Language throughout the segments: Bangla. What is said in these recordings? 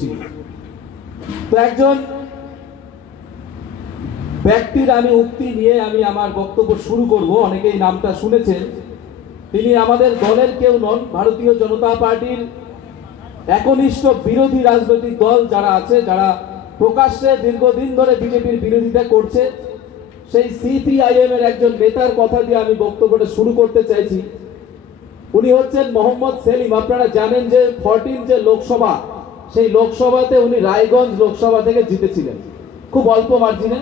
করছি। তো একজন ব্যক্তির আমি উক্তি নিয়ে আমি আমার বক্তব্য শুরু করব। অনেকেই নামটা শুনেছেন। তিনি আমাদের দলের কেউ নন, ভারতীয় জনতা পার্টির একনিষ্ঠ বিরোধী রাজনৈতিক দল যারা আছে, যারা প্রকাশ্যে দীর্ঘদিন ধরে বিজেপির বিরোধিতা করছে, সেই সিপিআইএম এর একজন নেতার কথা দিয়ে আমি বক্তব্যটা শুরু করতে চাইছি। উনি হচ্ছেন মোহাম্মদ সেলিম। আপনারা জানেন যে 14 যে লোকসভা, সেই লোকসভাতে উনি রায়গঞ্জ লোকসভা থেকে জিতেছিলেন খুব অল্প মার্জিনে।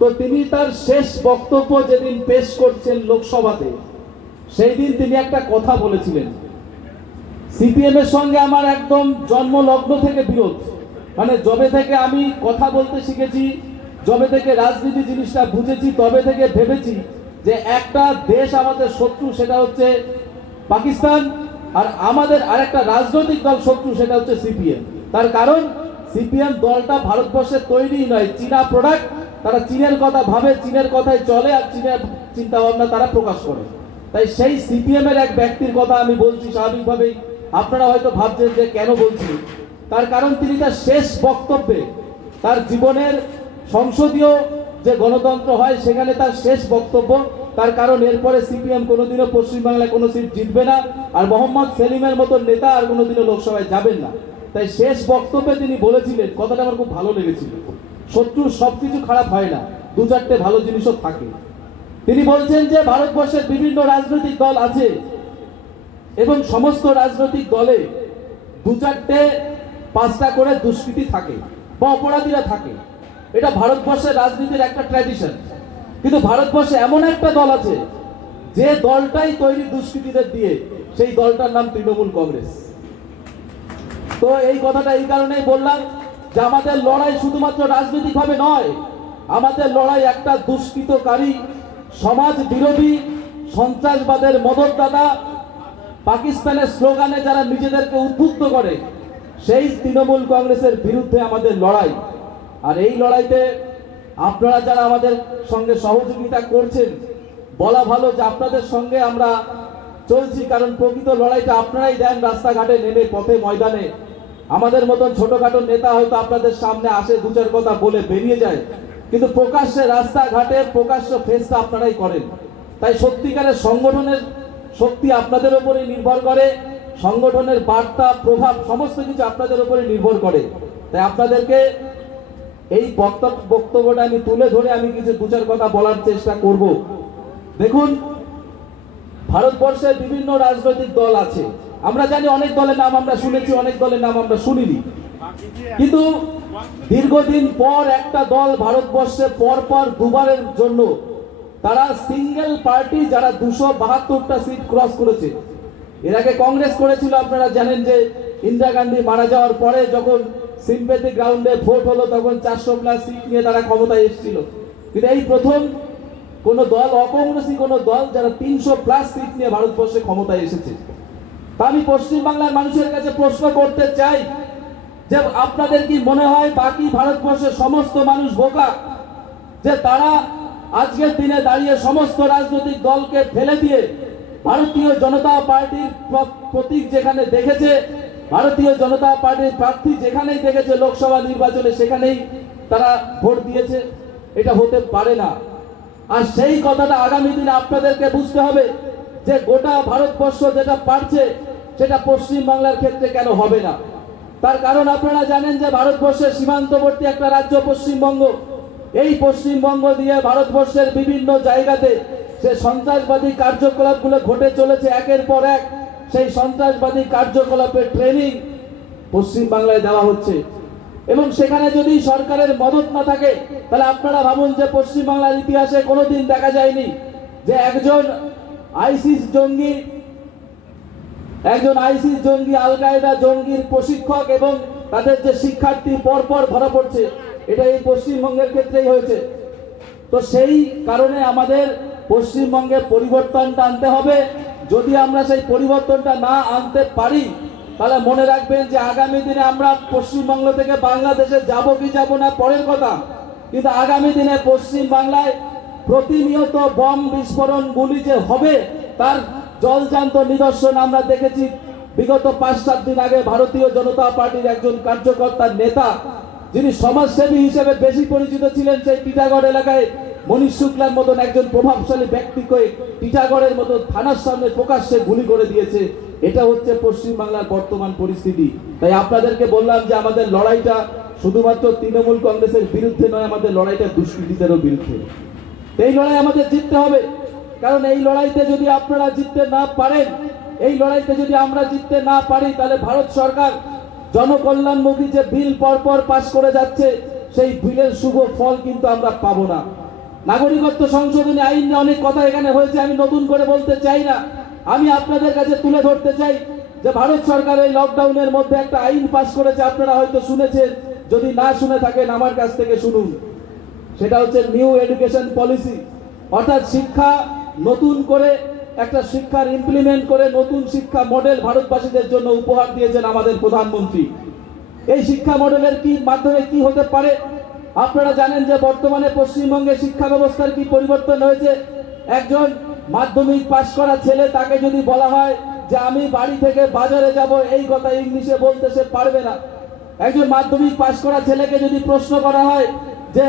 তো তিনি তার শেষ বক্তব্য যেদিন পেশ করছেন লোকসভাতে, সেই দিন তিনি একটা কথা বলেছিলেন, সিপিএম এর সঙ্গে আমার একদম জন্মলগ্ন থেকে বিরোধ। মানে যবে থেকে আমি কথা বলতে শিখেছি, যবে থেকে রাজনীতি জিনিসটা বুঝেছি, তবে থেকে ভেবেছি যে একটা দেশ আমাদের শত্রু, সেটা হচ্ছে পাকিস্তান, আর আমাদের আরেকটা রাজনৈতিক দল শত্রু, সেটা হচ্ছে সিপিএম। তার কারণ সিপিএম দলটা ভারতবর্ষের তৈরি নয়, চীনা প্রোডাক্ট। তারা চীনের কথা ভাবে, চীনের কথায় চলে, আর চীনের চিন্তা ভাবনা তারা প্রকাশ করে। তাই সেই সিপিএম এর এক ব্যক্তির কথা আমি বলছি। স্বাভাবিকভাবেই আপনারা হয়তো ভাবছেন যে কেন বলছি। তার কারণ তিনি তার শেষ বক্তব্যে, তার জীবনের সংসদীয় যে গণতন্ত্র হয় সেখানে তার শেষ বক্তব্য। তার কারণ এরপরে সিপিএম কোনোদিনও পশ্চিমবাংলায় কোনো সিট জিতবে না, আর মোহাম্মদ সেলিমের মতো নেতা আর কোনোদিনও লোকসভায় যাবেন না। তাই শেষ বক্তব্যে তিনি বলেছিলেন, কথাটা আমার খুব ভালো লেগেছিল, শত্রুর সবকিছু খারাপ হয় না, দু চারটে ভালো জিনিসও থাকে। তিনি বলছেন যে ভারতবর্ষের বিভিন্ন রাজনৈতিক দল আছে এবং সমস্ত রাজনৈতিক দলে দু চারটে পাঁচটা করে দুষ্কৃতী থাকে বা অপরাধীরা থাকে। এটা ভারতবর্ষের রাজনীতির একটা ট্র্যাডিশন। কিন্তু ভারতবর্ষে এমন একটা দল আছে যে দলটাই তৈরি দুষ্কৃতীদের দিয়ে, সেই দলটার নাম তৃণমূল কংগ্রেস। তো এই কথাটা এই কারণেই বললাম যে আমাদের লড়াই শুধুমাত্র রাজনৈতিকভাবে নয়, আমাদের লড়াই একটা দুষ্কৃতকারী, সমাজ বিরোধী, সন্ত্রাসবাদের মদতদাতা, পাকিস্তানের স্লোগানে যারা নিজেদেরকে উদ্বুদ্ধ করে, সেই তৃণমূল কংগ্রেসের বিরুদ্ধে আমাদের লড়াই। আর এই লড়াইতে আপনারা যারা আমাদের সঙ্গে সহযোগিতা করছেন, বলা ভালো যে আপনাদের সঙ্গে আমরা চলছি, কারণ প্রকৃত লড়াইটা আপনারাই দেন রাস্তাঘাটে নেমে, পথে ময়দানে। আমাদের মতন ছোটখাটো নেতা হয়তো আপনাদের সামনে আসে, দু চার কথা বলে বেরিয়ে যায়, কিন্তু প্রকাশ্যে রাস্তাঘাটে প্রকাশ্য ফেসটা আপনারাই করেন। তাই সত্যিকারের সংগঠনের শক্তি আপনাদের উপরেই নির্ভর করে, সংগঠনের বার্তা, প্রভাব সমস্ত কিছু আপনাদের উপরে নির্ভর করে। তাই আপনাদেরকে এই বক্তব্যটা আমি তুলে ধরে আমি কিছু দু চার কথা বলার চেষ্টা করব। দেখুন, ভারতবর্ষের বিভিন্ন রাজনৈতিক দল আছে। আমরা জানি অনেক দলের নাম আমরা শুনেছি, অনেক দলের নাম আমরা শুনিনি। কিন্তু দীর্ঘদিন পর একটা দল ভারতবর্ষে পরপর দুবারের জন্য তারা সিঙ্গেল পার্টি, যারা 272টা সিট ক্রস করেছে। এর আগে কংগ্রেস করেছিল, আপনারা জানেন যে ইন্দিরা গান্ধী মারা যাওয়ার পরে যখন সিম্প্যাথি গ্রাউন্ডে ভোট হলো, তখন 400+ সিট নিয়ে তারা ক্ষমতায় এসেছিল। কিন্তু এই প্রথম কোন দল, অকংগ্রেসী কোন দল, যারা 300+ সিট নিয়ে ভারতবর্ষে ক্ষমতায় এসেছে। তা আমি পশ্চিমবাংলার মানুষের কাছে প্রশ্ন করতে চাই যে আপনাদের কি মনে হয় বাকি ভারতবর্ষের সমস্ত মানুষ বোকা, যে তারা আজকের দিনে দাঁড়িয়ে সমস্ত রাজনৈতিক দলকে ফেলে দিয়ে ভারতীয় জনতা পার্টির প্রতীক যেখানে দেখেছে, ভারতীয় জনতা পার্টির প্রার্থী যেখানেই দেখেছে লোকসভা নির্বাচনে, সেখানেই তারা ভোট দিয়েছে? এটা হতে পারে না। আর সেই কথাটা আগামী দিনে আপনাদেরকে বুঝতে হবে যে গোটা ভারতবর্ষ যেটা পারছে, সেটা পশ্চিমবাংলার ক্ষেত্রে কেন হবে না। তার কারণ আপনারা জানেন যে ভারতবর্ষের সীমান্তবর্তী একটা রাজ্য পশ্চিমবঙ্গ। এই পশ্চিমবঙ্গ দিয়ে ভারতবর্ষের বিভিন্ন জায়গাতে সে সন্ত্রাসবাদী কার্যকলাপগুলো ঘটে চলেছে একের পর এক। সেই সন্ত্রাসবাদী কার্যকলাপের ট্রেনিং পশ্চিমবাংলায় দেওয়া হচ্ছে, এবং সেখানে যদি সরকারের মদত না থাকে, তাহলে আপনারা ভাবুন যে পশ্চিমবাংলার ইতিহাসে কোনোদিন দেখা যায়নি যে একজন আইসিস জঙ্গি, আল কায়দা জঙ্গির প্রশিক্ষক এবং তাদের যে শিক্ষার্থী পরপর ধরা পড়ছে। এটা এই পশ্চিমবঙ্গের ক্ষেত্রেই হয়েছে। তো সেই কারণে আমাদের পশ্চিমবঙ্গে পরিবর্তনটা আনতে হবে। যদি আমরা সেই পরিবর্তনটা না আনতে পারি, তাহলে মনে রাখবেন যে আগামী দিনে আমরা পশ্চিমবঙ্গ থেকে বাংলাদেশে যাব কি যাব না পরের কথা, কিন্তু আগামী দিনে পশ্চিমবাংলায় প্রতিনিয়ত বম বিস্ফোরণ, গুলি যে হবে, তার জলজান্ত নিদর্শন আমরা দেখেছি বিগত 5-7 দিন আগে ভারতীয় জনতা পার্টির একজন কার্যকর্তার নেতা, যিনি সমাজসেবী হিসেবে বেশি পরিচিত ছিলেন, সেই টিটাগড় এলাকায় মনীষ শুক্লার মতন একজন প্রভাবশালী ব্যক্তিকে টিটাগড়ের মতো থানার সামনে প্রকাশ্যে গুলি করে দিয়েছে। এটা হচ্ছে পশ্চিমবাংলার বর্তমান পরিস্থিতি। তাই আপনাদেরকে বললাম যে আমাদের লড়াইটা শুধুমাত্র তৃণমূল কংগ্রেসের বিরুদ্ধে নয়, আমাদের লড়াইটা দুষ্কৃতীদেরও বিরুদ্ধে। এই লড়াই আমাদের জিততে হবে, কারণ এই লড়াইতে যদি আপনারা জিততে না পারেন, এই লড়াইতে যদি আমরা জিততে না পারি, তাহলে ভারত সরকার জনকল্যাণমুখী যে বিল পরপর পাশ করে যাচ্ছে, সেই বিলের শুভ ফল কিন্তু আমরা পাবো না। নাগরিকত্ব সংশোধনী আইন নিয়ে অনেক কথা এখানে হয়েছে, আমি নতুন করে বলতে চাই না। আমি আপনাদের কাছে তুলে ধরতে চাই যে ভারত সরকার এই লকডাউনের মধ্যে একটা আইন পাশ করেছে, আপনারা হয়তো শুনেছেন, যদি না শুনে থাকেন আমার কাছ থেকে শুনুন। সেটা হচ্ছে নিউ এডুকেশন পলিসি, অর্থাৎ শিক্ষা নতুন করে একটা শিক্ষার ইমপ্লিমেন্ট করে নতুন শিক্ষা মডেল ভারতবাসীদের জন্য উপহার দিয়েছেন আমাদের প্রধানমন্ত্রী। এই শিক্ষা মডেলের কি মাধ্যমে কি হতে পারে? আপনারা জানেন যে বর্তমানে পশ্চিমবঙ্গে শিক্ষা ব্যবস্থার কি পরিবর্তন হয়েছে। একজন মাধ্যমিক পাশ করা ছেলে, তাকে যদি বলা হয় যে আমি বাড়ি থেকে বাজারে যাব, এই কথা ইংলিশে বলতে সে পারবে না। একজন মাধ্যমিক পাশ করা ছেলেকে যদি প্রশ্ন করা হয় যে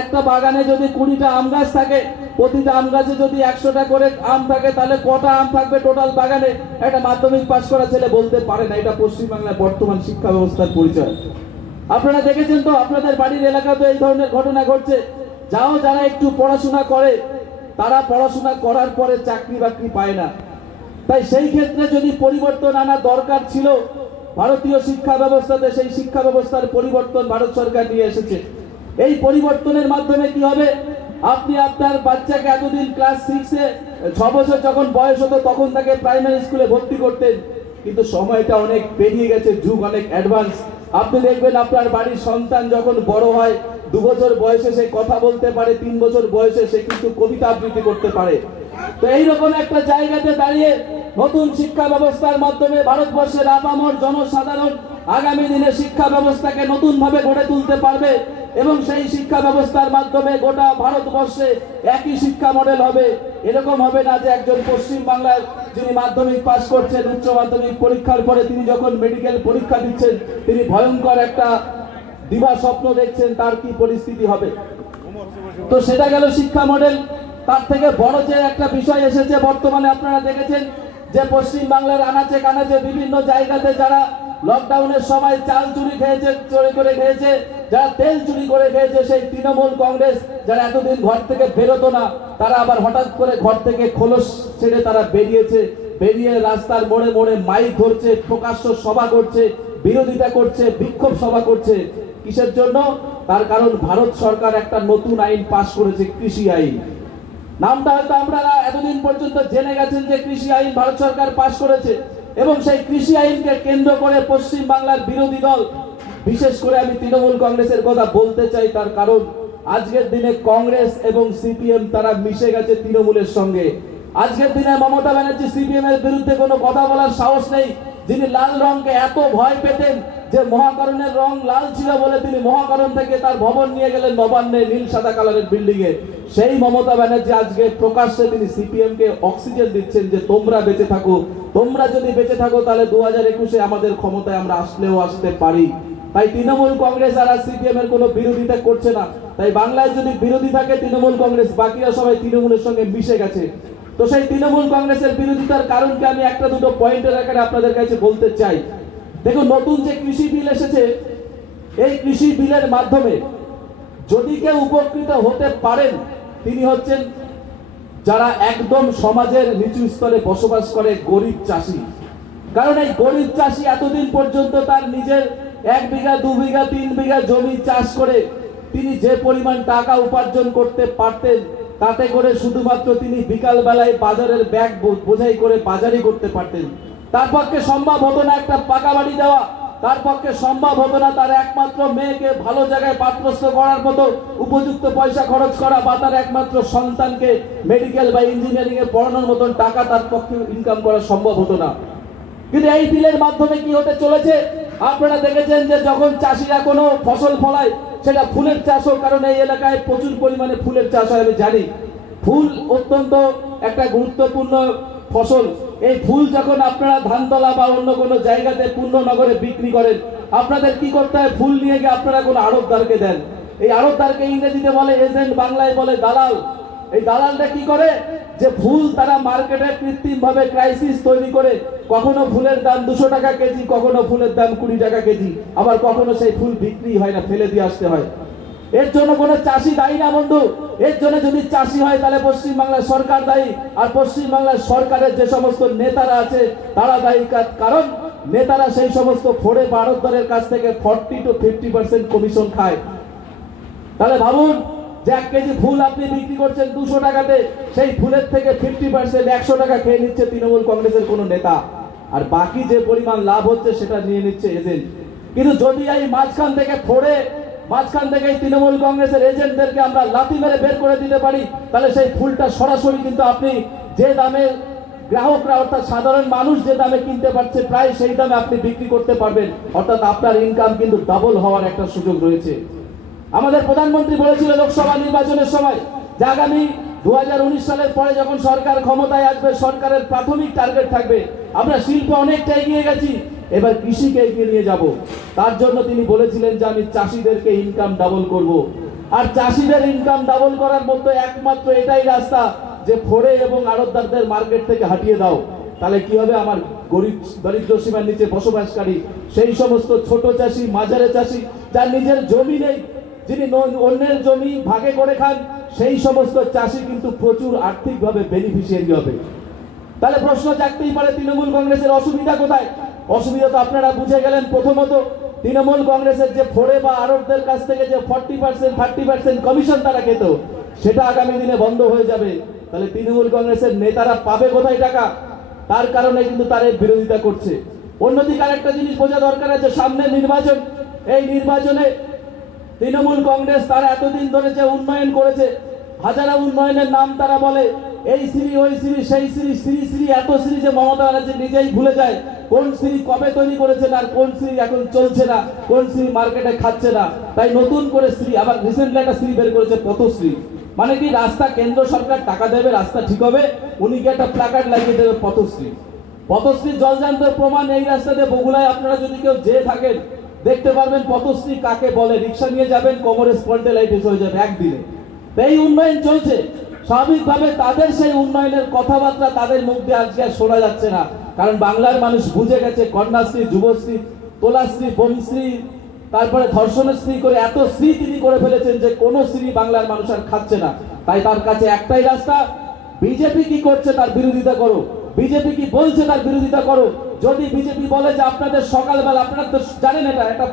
একটা বাগানে যদি 20টা আম গাছ থাকে, প্রতিটা আম গাছে যদি 100টা করে আম থাকে, তাহলে কটা আম থাকবে টোটাল বাগানে? একটা মাধ্যমিক পাশ করা ছেলে বলতে পারে না। এটা পশ্চিমবাংলার বর্তমান শিক্ষা ব্যবস্থার পরিচয়। আপনারা দেখেছেন তো, আপনাদের বাড়ির এলাকাতে এই ধরনের ঘটনা ঘটছে। যারা একটু পড়াশোনা করে, তারা পড়াশোনা করার পরে চাকরি বাকরি পায় না। তাই সেই ক্ষেত্রে যদি পরিবর্তন আনা দরকার ছিল ভারতীয় শিক্ষা ব্যবস্থাতে, সেই শিক্ষা ব্যবস্থার পরিবর্তন ভারত সরকার নিয়ে এসেছে। এই পরিবর্তনের মাধ্যমে কি হবে? আপনি আপনার বাচ্চাকে এতদিন ক্লাস 6-এ 6 বছর যখন বয়স হতো তখন তাকে প্রাইমারি স্কুলে ভর্তি করতেন, কিন্তু সময়টা অনেক পেরিয়ে গেছে, যুগ অনেক অ্যাডভান্স। আপনি দেখবেন আপনার বাড়ির সন্তান যখন বড় হয়, 2 বছর বয়সে সে কথা বলতে পারে, 3 বছর বয়সে সে কিন্তু কবিতা আবৃত্তি করতে পারে। তো এইরকম একটা জায়গাতে দাঁড়িয়ে নতুন শিক্ষা ব্যবস্থার মাধ্যমে ভারতবর্ষের আপামর জনসাধারণ আগামী দিনে শিক্ষা ব্যবস্থাকে নতুন ভাবে গড়ে তুলতে পারবে, এবং সেই শিক্ষা ব্যবস্থার মাধ্যমে গোটা ভারতবর্ষে একই শিক্ষা মডেল হবে। এরকম হবে না যে একজন পশ্চিম বাংলার যিনি মাধ্যমিক পাস করছেন, উচ্চ মাধ্যমিক পরীক্ষার পরে তিনি যখন মেডিকেল পরীক্ষা দিচ্ছেন, তিনি ভয়ঙ্কর একটা দিবা স্বপ্ন দেখছেন, তার কি পরিস্থিতি হবে? তো সেটা গেল শিক্ষা মডেল। তার থেকে বড় যে একটা বিষয় এসেছে বর্তমানে, আপনারা দেখেছেন যে পশ্চিম বাংলার আনাচে কানাচে বিভিন্ন জায়গাতে যারা লকডাউনের সময় চাল চুরি খেয়েছে, চুরি করে খেয়েছে, যারা তেল চুরি করে খেয়েছে, সেই তৃণমূল কংগ্রেস যারা এতদিন ঘর থেকে বেরোতো না, তারা আবার হঠাৎ করে ঘর থেকে খোলস ছেড়ে তারা বেরিয়েছে। বেরিয়ে রাস্তার মোড়ে মোড়ে মাইক ধরছে, প্রকাশ্য সভা করছে, বিরোধিতা করছে, বিক্ষোভ সভা করছে। কিসের জন্য? তার কারণ ভারত সরকার একটা নতুন আইন পাশ করেছে, কৃষি আইন। নামটা হয়তো আপনারা এতদিন পর্যন্ত জেনে গেছেন যে কৃষি আইন ভারত সরকার পাশ করেছে, এবং সেই কৃষি আইনকে কেন্দ্র করে পশ্চিম বাংলার বিরোধী দল, বিশেষ করে আমি তৃণমূল কংগ্রেসের কথা বলতে চাই, তার কারণ আজকের দিনে কংগ্রেস এবং সিপিএম তারা মিশে গেছে তৃণমূলের সঙ্গে। আজকের দিনে মমতা ব্যানার্জি সিপিএম এর বিরুদ্ধে কোনো কথা বলার সাহস নেই। যিনি লাল রংকে এত ভয় পেতেন যে মহাকরণের রং লাল ছিল বলে তিনি মহাকরণ থেকে তার ভবন নিয়ে গেলেন নবান্নে নীল সাদা কালারের বিল্ডিং এ, সেই মমতা ব্যানার্জি আজকে প্রকাশ্যে তিনি সিপিএম কে অক্সিজেন দিচ্ছেন যে তোমরা বেঁচে থাকো, তোমরা যদি বেঁচে থাকো তাহলে 2021-এ আমাদের ক্ষমতায় আমরা আসলেও আসতে পারি। তাই তৃণমূল কংগ্রেস আর সিপিএম এর কোনো বিরোধিতা করছে না। তাই বাংলায় যদি বিরোধী থাকে তৃণমূল কংগ্রেস, বাকিরা সবাই তৃণমূলের সঙ্গে মিশে গেছে। তো সেই তৃণমূল কংগ্রেসের বিরোধিতার কারণকে আমি একটা দুটো পয়েন্টের আকারে আপনাদের কাছে বলতে চাই। দেখুন, নতুন যে কৃষি বিল এসেছে, এই কৃষি বিলের মাধ্যমে যদি কেউ উপকৃত হতে পারেন তিনি হচ্ছেন যারা একদম সমাজের নিচু স্তরে বসবাস করে, গরিব চাষি। কারণ এই গরিব চাষি এতদিন পর্যন্ত তার নিজের 1 বিঘা 2 বিঘা 3 বিঘা জমি চাষ করে তিনি যে পরিমাণ টাকা উপার্জন করতে পারতেন, তাতে করে শুধুমাত্র তিনি বিকাল বেলায় বাজারের ব্যাগ বোঝাই করে বাজারই করতে পারতেন। তার পক্ষে সম্ভব হতো না একটা পাকা বাড়ি দেওয়া, তার পক্ষে সম্ভব হতো না তার একমাত্র মেয়েকে ভালো জায়গায় পাত্রস্থ করার মতো উপযুক্ত পয়সা খরচ করা, বা তার একমাত্র সন্তানকে মেডিকেল বা ইঞ্জিনিয়ারিং এ পড়ানোর মতন টাকা তার পক্ষে ইনকাম করা সম্ভব হতো না। কিন্তু এই বিলের মাধ্যমে কি হতে চলেছে? আপনারা দেখেছেন যে যখন চাষিরা কোনো ফসল ফলায়, সেটা ফুলের চাষ হোক, কারণ এই এলাকায় প্রচুর পরিমাণে ফুলের চাষ হয়, আমি জানি। ফুল অত্যন্ত একটা গুরুত্বপূর্ণ ফসল, এই ফুল যখন আপনারা ধানতলা বা অন্য কোনো জায়গাতে পূর্ণনগরে বিক্রি করেন, আপনাদের কি করতে হয়? ফুল নিয়ে গিয়ে আপনারা কোনো আড়তদারকে দেন। এই আড়তদারকে ইংরেজিতে বলে এজেন্ট, বাংলায় বলে দালাল। এই দালালটা কি করে? যে ফুল তারা মার্কেটে কৃত্রিম ভাবে ক্রাইসিস তৈরি করে, কখনো ফুলের দাম 200 টাকা কেজি, কখনো ফুলের দাম 20 টাকা কেজি, আবার কখনো সেই ফুল বিক্রি হয় না, ফেলে দিয়ে আসতে হয়। এর জন্য কোনো চাষি দায়ী না বন্ধু। এর জন্য যদি চাষি হয় তাহলে পশ্চিমবাংলার সরকার দায়ী, আর পশ্চিমবাংলার সরকারের যে সমস্ত নেতারা আছে তারা দায়ী। কারণ নেতারা সেই সমস্ত ফোড়ে আড়তদারের কাছ থেকে 40 to 50% কমিশন খায়। তাহলে ভাবুন যে 1 কেজি ফুল আপনি বিক্রি করছেন 200 টাকাতে, সেই ফুলের থেকে 50% 100 টাকা খেয়ে নিচ্ছে তৃণমূল কংগ্রেসের কোনো নেতা, আর বাকি যে পরিমাণ লাভ হচ্ছে সেটা নিয়ে নিচ্ছে এজেন্ট। কিন্তু যদি এই মাঝখান থেকে ফোড়ে, মাঝখান থেকে তৃণমূল কংগ্রেসের এজেন্টদেরকে আমরা লাথি মেরে বের করে দিতে পারি, তাহলে সেই ফুলটা সরাসরি কিন্তু আপনি যে দামে গ্রাহকরা অর্থাৎ সাধারণ মানুষ যে দামে কিনতে পারছে প্রায় সেই দামে আপনি বিক্রি করতে পারবেন, অর্থাৎ আপনার ইনকাম কিন্তু ডাবল হওয়ার একটা সুযোগ রয়েছে। আমাদের প্রধানমন্ত্রী বলেছিল লোকসভা নির্বাচনের সময় যে আগামী 2019 সালের পরে যখন সরকার ক্ষমতায় আসবে, সরকারের প্রাথমিক টার্গেট থাকবে, আমরা শিল্পে অনেকটা এগিয়ে গেছি, এবার কৃষিকে এগিয়ে নিয়ে যাব। তার জন্য তিনি বলেছিলেন যে আমি চাষিদেরকে ইনকাম ডাবল করব। আর চাষিদের ইনকাম ডাবল করার মধ্যে একমাত্র এটাই রাস্তা যে ফোড়ে এবং আড়তদারদের মার্কেট থেকে হাটিয়ে দাও। তাহলে কি হবে? আমার গরিব দরিদ্র সীমার নিচে বসবাসকারী সেই সমস্ত ছোট চাষি, মাঝারে চাষি, যার নিজের জমি নেই, যিনি অন্যের জমি ভাগে করে খান, সেই সমস্ত চাষি কিন্তু প্রচুর আর্থিকভাবে বেনিফিশিয়ারি হবে। তাহলে প্রশ্ন জাগতেই পারে তৃণমূল কংগ্রেসের অসুবিধা কোথায়? অসুবিধা তো আপনারা বুঝে গেলেন। প্রথমত তৃণমূল কংগ্রেসের যে ফোড়ে বা আড়তদের কাছ থেকে যে 40% 30% কমিশন তারা খেত, সেটা আগামী দিনে বন্ধ হয়ে যাবে। তাহলে তৃণমূল কংগ্রেসের নেতারা পাবে কোথায় টাকা? তার কারণে কিন্তু তারা বিরোধিতা করছে। অন্যদিকে আরেকটা জিনিস বোঝা দরকার আছে, সামনে নির্বাচন। এই নির্বাচনে তৃণমূল কংগ্রেস তারা এতদিন ধরে যে উন্নয়ন করেছে, হাজারা উন্নয়নের নাম তারা বলে, এই শ্রী ওই শ্রী সেই শ্রী, শ্রী শ্রী এত শ্রী যে মমতা ব্যানার্জি নিজেই ভুলে যায় কোন শ্রী কবে তৈরি করেছেন আর কোন শ্রী এখন চলছে না, কোন শ্রী মার্কেটে খাচ্ছে না। তাই নতুন করে শ্রী, আবার রিসেন্টলি একটা শ্রী বের করেছে পথশ্রী। মানে কি, রাস্তা কেন্দ্র সরকার টাকা দেবে, রাস্তা ঠিক হবে, উনি কি একটা প্ল্যাকার্ড লাগিয়ে দেবে পথশ্রী। পথশ্রী জলজান্ত প্রমাণ এই রাস্তাতে বগুড়ায় আপনারা যদি কেউ যেয়ে থাকেন দেখতে পারবেন পথশ্রী কাকে বলে। রিক্সা নিয়ে যাবেন, কোমরে স্পন্ডেলাইটিস হয়ে যাবে একদিনে। এই উন্নয়ন চলছে, স্বাভাবিকভাবে তাদের সেই উন্নয়নের কথাবার্তা তাদের মুখ দিয়ে আজকে আর শোনা যাচ্ছে না। কারণ বাংলার মানুষ বুঝে গেছে কন্যাশ্রী, যুবশ্রী, তোলাশ্রী, বোমশ্রী, তারপরে ধর্ষণশ্রী করে এত শ্রী তিনি করে ফেলেছেন যে কোনো শ্রী বাংলার মানুষ আর খাচ্ছে না। তাই তার কাছে একটাই রাস্তা, বিজেপি কি করছে তার বিরোধিতা করো, বিজেপি কি বলছে তার বিরোধিতা করো। যদি বিজেপি বলে যে আপনাদের সকালবেলা, আপনারা তো জানেন এটা একটা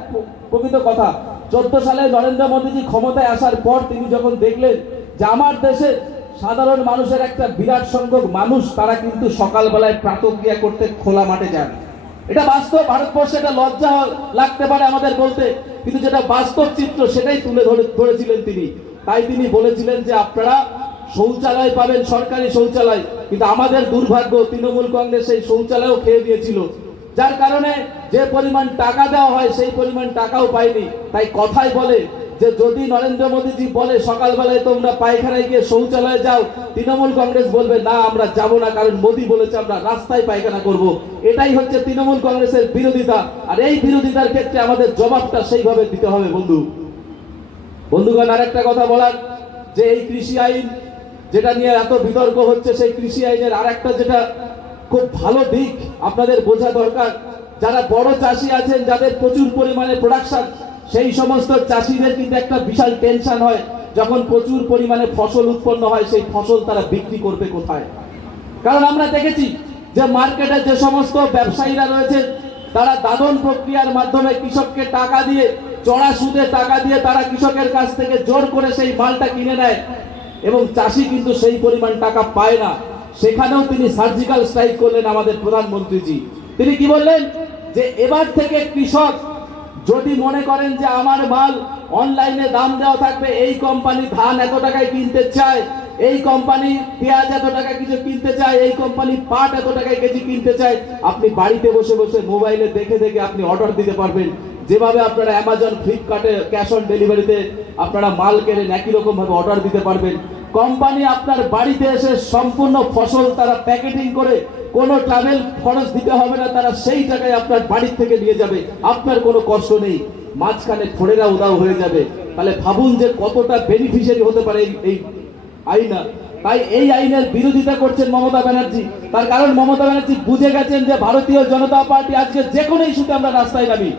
প্রকৃত কথা, 14 সালে নরেন্দ্র মোদীজি ক্ষমতায় আসার পর তিনি যখন দেখলেন যে আমার দেশে সাধারণ মানুষের একটা বিরাট সংখ্যক মানুষ তারা কিন্তু সকালবেলায় প্রাতঃক্রিয়া করতে খোলা মাঠে যান। এটা বাস্তব, ভারতবর্ষে এটা লজ্জা লাগতে পারে আমাদের বলতে, কিন্তু যেটা বাস্তব চিত্র সেটাই তুলে ধরেছিলেন তিনি। তাই তিনি বলেছিলেন যে আপনারা শৌচালয় পাবেন, সরকারি শৌচালয়, কিন্তু আমাদের দুর্ভাগ্য তৃণমূল কংগ্রেস সেই শৌচালয়ও খেয়ে দিয়েছিল, যার কারণে যে পরিমাণ টাকা দেওয়া হয় সেই পরিমাণ টাকাও পাইনি। তাই কথাই বলে যে যদি নরেন্দ্র মোদীজি বলে সকালবেলায় তোমরা পায়খানায় গিয়ে শৌচালয়ে যাও, তৃণমূল কংগ্রেস বলবে না আমরা যাব না, কারণ মোদী বলেছে আমরা রাস্তায় পায়খানা করব। এটাই হচ্ছে তৃণমূল কংগ্রেসের বিরোধিতা, আর এই বিরোধিতার ক্ষেত্রে আমাদের জবাবটা সেইভাবে দিতে হবে বন্ধুগণ। আর একটা কথা বলার, যে এই কৃষি আইন যেটা নিয়ে এত বিতর্ক হচ্ছে, সেই কৃষি আইনের আর একটা যেটা খুব ভালো দিক আপনাদের বোঝা দরকার, যারা বড় চাষি আছেন, যাদের প্রচুর পরিমাণে প্রোডাকশন, সেই সমস্ত চাষিদের কিন্তু একটা বিশাল টেনশন হয় যখন প্রচুর পরিমাণে ফসল উৎপন্ন হয়, সেই ফসল তারা বিক্রি করবে কোথায়। কারণ আমরা দেখেছি যে মার্কেটে যে সমস্ত ব্যবসায়ীরা রয়েছে তারা দাদন প্রক্রিয়ার মাধ্যমে কৃষককে টাকা দিয়ে, চড়া সুদে টাকা দিয়ে তারা কৃষকের কাছ থেকে জোর করে সেই মালটা কিনে নেয় এবং চাষি কিন্তু সেই পরিমাণ টাকা পায় না। সেখানেও তিনি সার্জিক্যাল স্ট্রাইক করলেন আমাদের প্রধানমন্ত্রীজি। তিনি কি বললেন যে এবার থেকে কৃষক যদি মনে করেন যে আমার মাল অনলাইনে দাম দেওয়া থাকবে, এই কোম্পানি ধান এত টাকায় কিনতে চায়, এই কোম্পানি পেঁয়াজ এত টাকা কিছু কিনতে চায়, এই কোম্পানি পাট এত টাকায় কেজি কিনতে চায়, আপনি বাড়িতে বসে বসে মোবাইলে দেখে দেখে আপনি অর্ডার দিতে পারবেন। যেভাবে আপনারা অ্যামাজন, ফ্লিপকার্টে ক্যাশ অন ডেলিভারিতে আপনারা মাল কেনেন, একই রকম ভাবে অর্ডার দিতে পারবেন। কোম্পানি আপনার বাড়িতে এসে সম্পূর্ণ ফসল তারা প্যাকেটিং করে কোনো ট্রাভেল খরচ দিতে হবে না, তারা সেই টাকায় আপনার বাড়ি থেকে নিয়ে যাবে, আপনার কোনো কষ্ট নেই, মাঝখানে থোড়েরা উদাও হয়ে যাবে। তাহলে ভাবুন যে কতটা বেনিফিশিয়ারি হতে পারে এই আইন। তাই এই আইনের বিরোধিতা করছেন মমতা ব্যানার্জি। তার কারণ মমতা ব্যানার্জি বুঝে গেছেন যে ভারতীয় জনতা পার্টি আজকে যে কোনো ইস্যুতে আমরা রাস্তায় নামি,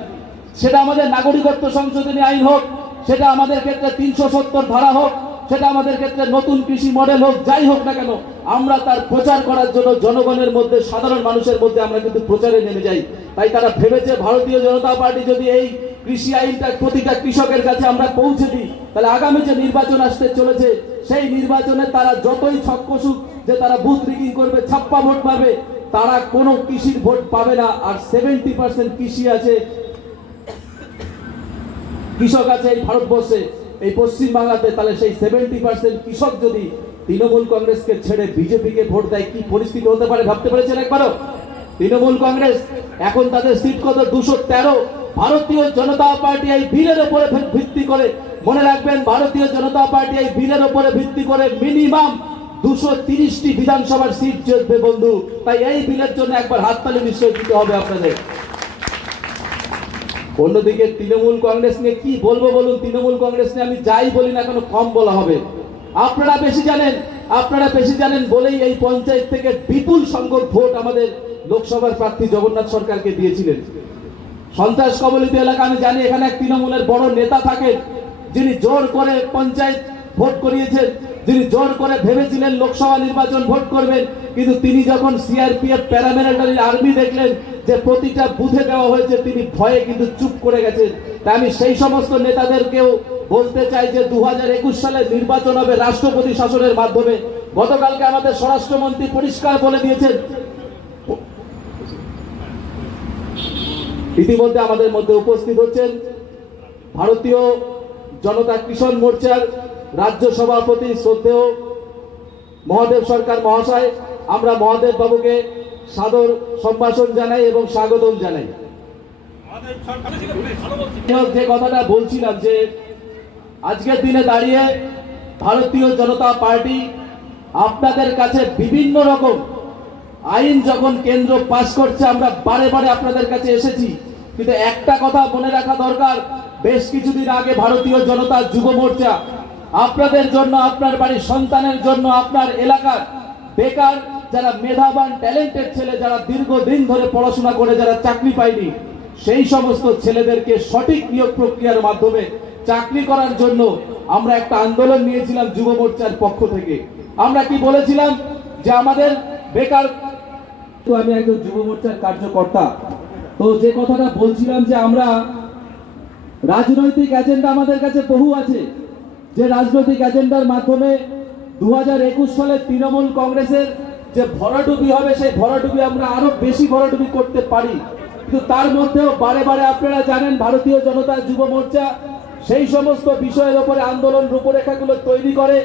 সেটা আমাদের নাগরিকত্ব সংশোধনী আইন হোক, সেটা আমাদের ক্ষেত্রে 370 ধারা হোক, সেটা আমাদের ক্ষেত্রে নতুন কৃষি মডেল হোক, যাই হোক না কেন, আমরা তার প্রচার করার জন্য জনগণের মধ্যে, সাধারণ মানুষের মধ্যে আমরা কিন্তু প্রচারে নেমে যাই। তাই তারা ভেবেছে ভারতীয় জনতা পার্টি যদি এই কৃষি আইনটা প্রতিটা কৃষকের কাছে আমরা পৌঁছে দিই, তাহলে আগামী যে নির্বাচন আসতে চলেছে সেই নির্বাচনে তারা যতই ছক্কসুক যে তারা বুথ রিগিং করবে, ছাপ্পা ভোট পাবে, তারা কোনো কৃষির ভোট পাবে না। আর 70% কৃষি আছে, কৃষক আছে এই ভারতবর্ষে, এই পশ্চিম বাংলাতে। তাহলে সেই 70% কৃষক যদি তৃণমূল কংগ্রেসকে ছেড়ে বিজেপিকে ভোট দেয়, কি পরিস্থিতি হতে পারে ভাবতে পেরেছেন একবারও? তৃণমূল কংগ্রেস এখন তাদের সিট কত? 213। ভারতীয় জনতা পার্টি এই বিলের উপরে ভিত্তি করে, মনে রাখবেন, ভারতীয় জনতা পার্টি এই বিলের উপরে ভিত্তি করে মিনিমাম 230টি বিধানসভার সিট জিতবে বন্ধু। তাই এই বিলের জন্য একবার হাততালি নিশ্চয় দিতে হবে আপনাদের। অন্যদিকে তৃণমূল কংগ্রেস নিয়ে কি বলবো বলুন? তৃণমূল কংগ্রেস নিয়ে আমি যাই বলি না কেন কম বলা হবে। আপনারা বেশি জানেন বলেই এই পঞ্চায়েত থেকে বিপুল সংখ্যক ভোট আমাদের লোকসভার প্রার্থী জগন্নাথ সরকারকে দিয়েছিলেন। সন্ত্রাস কবলিত এলাকা আমি জানি, এখানে এক তৃণমূলের বড় নেতা থাকেন যিনি জোর করে পঞ্চায়েত ভোট করিয়েছেন, যিনি জোর করে ভেবেছিলেন লোকসভা নির্বাচন ভোট করবেন, কিন্তু তিনি যখন সিআরপিএফ প্যারামিলিটারি আর্মি দেখলেন যে প্রতিটা বুথে দেওয়া হয়েছে, তিনি ভয়ে কিন্তু চুপ করে গেছেন। তাই আমি সেই সমস্ত নেতাদেরকেও বলতে চাই যে 2021 সালে নির্বাচন হবে রাষ্ট্রপতি শাসনের মাধ্যমে। গতকালকে আমাদের স্বরাষ্ট্রমন্ত্রী পরিষ্কার বলে দিয়েছেন। ইতিমধ্যে আমাদের মধ্যে উপস্থিত হচ্ছেন ভারতীয় জনতা কিষাণ মোর্চার রাজ্য সভাপতি শ্রদ্ধেয় মহাদেব সরকার মহাশয়। আমরা মহাদেব বাবুকে সাদর সম্ভাষণ জানাই এবং স্বাগতম জানাই। যে কথাটা বলছিলাম যে আজকের দিনে দাঁড়িয়ে ভারতীয় জনতা পার্টি আপনাদের কাছে বিভিন্ন রকম আইন যখন কেন্দ্র পাশ করছে, আমরা বারে বারে আপনাদের কাছে এসেছি, কিন্তু একটা কথা মনে রাখা দরকার, বেশ কিছুদিন আগে ভারতীয় জনতা যুব মোর্চা আপনাদের জন্য, আপনার বাড়ির সন্তানের জন্য, আপনার এলাকার বেকার যারা মেধাবান ট্যালেন্টেড ছেলে, যারা দীর্ঘদিন ধরে পড়াশোনা করে যারা চাকরি পায়নি, সেই সমস্ত ছেলেদেরকে সঠিক নিয়োগ প্রক্রিয়ার মাধ্যমে চাকরি করার জন্য আমরা একটা আন্দোলন নিয়েছিলাম যুব মোর্চার পক্ষ থেকে। আমরা কি বলেছিলাম যে আমাদের বেকার, তো আমি একজন যুব মোর্চার কার্যকর্তা, তো যে কথাটা বলছিলাম যে আমরা রাজনৈতিক এজেন্ডা আমাদের কাছে বহু আছে, যে রাজনৈতিক এজেন্ডার মাধ্যমে 2021 সালে তৃণমূল কংগ্রেসের যে ভরাডুবি হবে, সেই ভরাডুবি আমরা আরো বেশি ভরাডুবি করতে পারি। কিন্তু তার মধ্যেও বারে বারে আপনারা জানেন ভারতীয় জনতা যুব মোর্চা সেই সমস্ত বিষয়ের উপরে আন্দোলন রূপরেখাগুলো তৈরি করে,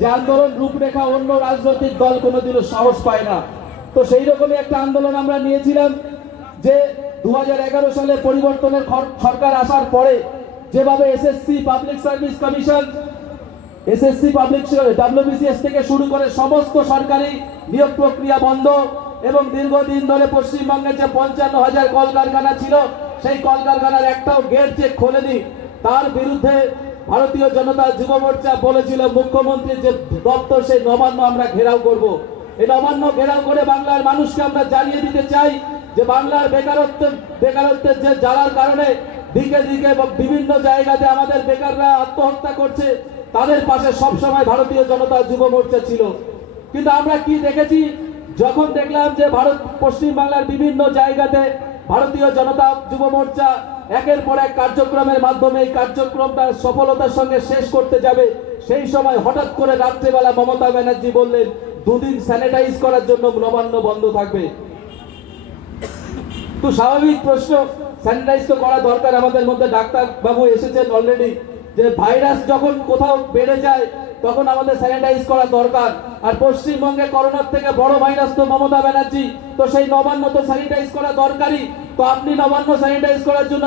যে আন্দোলন রূপরেখা অন্য রাজনৈতিক দল কোনোদিনও সাহস পায় না। তো সেই রকমই একটা আন্দোলন আমরা নিয়েছিলাম যে 2011 সালে পরিবর্তনের সরকার আসার পরে যেভাবে SSC public service commission, SSC public WBCS থেকে শুরু করে সমস্ত সরকারি নিয়োগ প্রক্রিয়া বন্ধ, এবং দীর্ঘদিন ধরে পশ্চিমবঙ্গে যে 55,000 কলকারখানা ছিল, সেই কলকারখানার একটাও গেট যে খোলেনি, তার বিরুদ্ধে ভারতীয় জনতা যুব মোর্চা বলেছিল মুখ্যমন্ত্রীর যে দপ্তর, সেই নবান্ন আমরা ঘেরাও করব। এই নবান্ন ঘেরাও করে বাংলার মানুষকে আমরা জানিয়ে দিতে চাই যে বাংলার বেকারত্বের যে জ্বালার কারণে দিকে দিকে বিভিন্ন জায়গাতে আমাদের বেকাররা আত্মহত্যা করছে, তাদের পাশে সবসময় ভারতীয় জনতা যুব মোর্চা ছিল। কিন্তু আমরা কি দেখেছি, যখন দেখলাম যে পশ্চিম বাংলার বিভিন্ন জায়গাতে ভারতীয় জনতা যুব মোর্চা একের পর এক কার্যক্রমের মাধ্যমে এই কার্যক্রমটা সফলতার সঙ্গে শেষ করতে যাবে, সেই সময় হঠাৎ করে রাত্রেবেলা মমতা ব্যানার্জি বললেন 2 দিন স্যানিটাইজ করার জন্য নবান্ন বন্ধ থাকবে। তো স্বাভাবিক প্রশ্ন, স্যানিটাইজ তো করা দরকার। আমাদের মধ্যে ডাক্তার বাবু এসেছেন অলরেডি, যে ভাইরাস যখন কোথাও বেড়ে যায় তখন আমাদের স্যানিটাইজ করা দরকার। আর পশ্চিমবঙ্গে করোনার থেকে বড় ভাইরাস তো মমতা ব্যানার্জি, তো সেই নবান্ন তো স্যানিটাইজ করা দরকারই। তো আপনি নবান্ন স্যানিটাইজ করার জন্য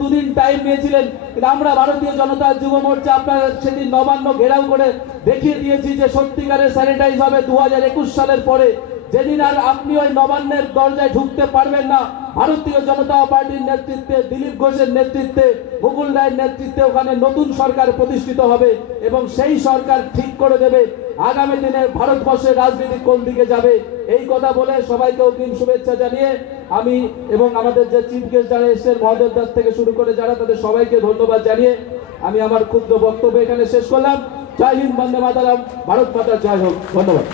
দুদিন টাইম নিয়েছিলেন, কিন্তু আমরা ভারতীয় জনতা যুব মোর্চা আপনারা সেদিন নবান্ন ঘেরাও করে দেখিয়ে দিয়েছি যে সত্যিকারের স্যানিটাইজ হবে 2021 সালের পরে। যেদিন আর আপনি ওই নবান্নের দরজায় ঢুকতে পারবেন না, ভারতীয় জনতা পার্টির নেতৃত্বে, দিলীপ ঘোষের নেতৃত্বে, মুকুল রায়ের নেতৃত্বে ওখানে নতুন সরকার প্রতিষ্ঠিত হবে এবং সেই সরকার ঠিক করে দেবে আগামী দিনে ভারতবর্ষের রাজনীতি কোন দিকে যাবে। এই কথা বলে সবাইকে অগ্রিম শুভেচ্ছা জানিয়ে আমি এবং আমাদের যে চিফ গেস্ট যারা এসেছেন মহাদেব দাস থেকে শুরু করে যারা, তাদের সবাইকে ধন্যবাদ জানিয়ে আমি আমার ক্ষুদ্র বক্তব্য এখানে শেষ করলাম। জয় হিন্দ, বন্দে মাতরম, ভারত মাতা জয় হোক। ধন্যবাদ।